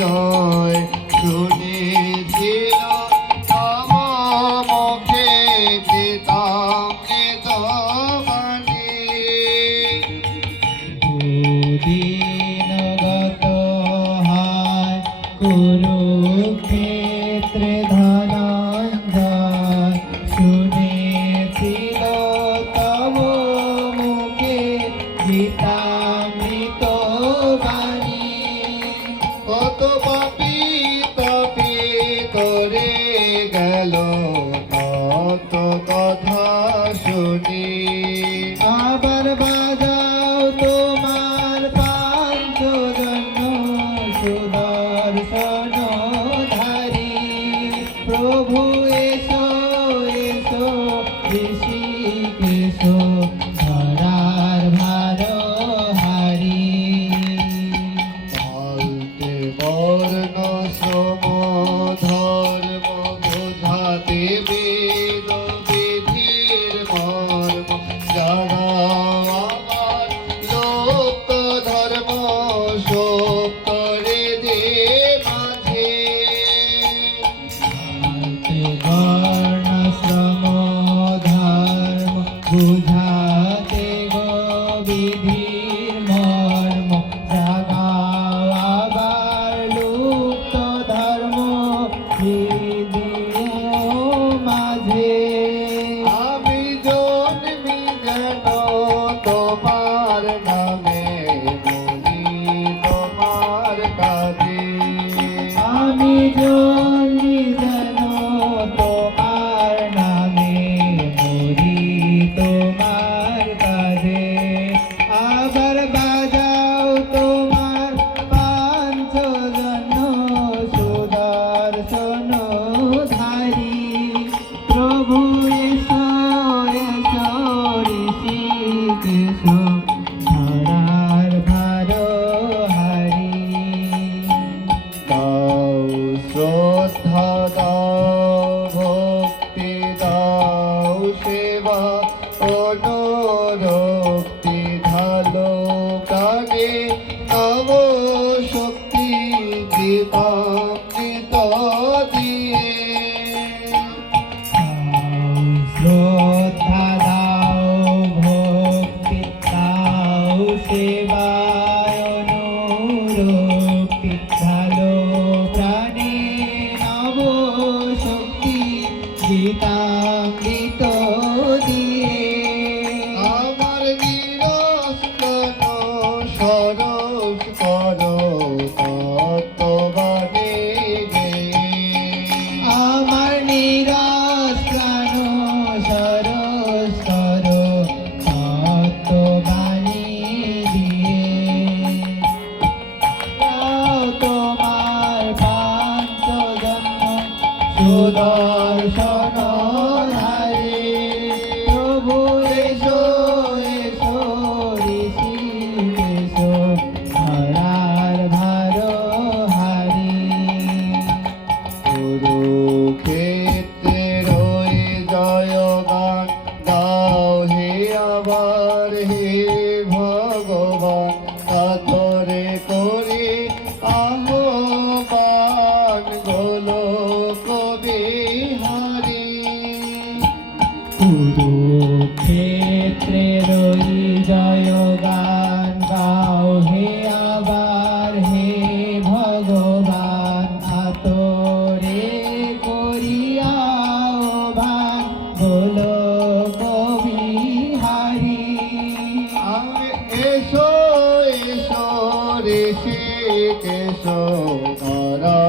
জয় শুনেছিল তব মুখে চিতামৃত বাণী। দিনগত হায় কুরুক্ষেত্রে ধনঞ্জয় শুনেছিল তব মুখে গীতামৃত বাণী। কত পাপী তাপী করে গেল কত কথা শুনি। আবার বাজাও তোমার পাঞ্চজন্য সুদর্শন ধারী। প্রভু এসো এসো ঋষিকেশ ধরার ভার হারি। পাল্টে বর্ণ শ্রম ধর্ম বোঝাতে বেদ বিধির মর্ম জানাও আমার লোক ধর্ম শোক করে দে মাঝে। বর্ণাশ্রম ধর্ম বুঝাতে গো বিধির মর্ম জাগাও আবার লুপ্ত ধর্ম হৃদয় মাঝে। আমি জন্মি যেন তোমার নামে বলি তোমার কাজে। আমি জন্মি যেন তোমার নামে মরি তোমার কাজে। আবার বাজাও তোমার পাঞ্চজন্য সুদর্শন ধারী। প্রভু এসো এসো ঋষিকেশ ধরার ভার হারি। দাও শ্রদ্ধা দাও ভক্তি দাও সেবা অনুরক্তি ঢালো প্রাণে নব শক্তি দীপামৃত দিয়ে। শ্রদ্ধা দাও ভক্তি দাও সেবায় অনুরক্তি ভালো প্রাণে নব শক্তি গীতামৃত দিয়ে। আমার নিরস্তন সরস করো তত্ত্ববাদে গে। আমার নিরাশ প্রাণ সরস করো তত্ত্ববাণী দিয়ে। দাও তোমার পাঞ্চজন্য সুদর্শন ধারী। প্রভু এসো এসো ঋষিকেশ ধরার ভার হারি। কুরুক্ষেত্রের ওই জয়গান গাও হে আবার হে ভগবান কাতরে করে আহ্বান গোলক বিহারী। কুরুক্ষেত্রের ওই জয়গান গাও হে আবার হে ভগবান আতরে করিয়া ভান গোলক বিহারী। আমি এসো এসো ঋষিকেশ ধরা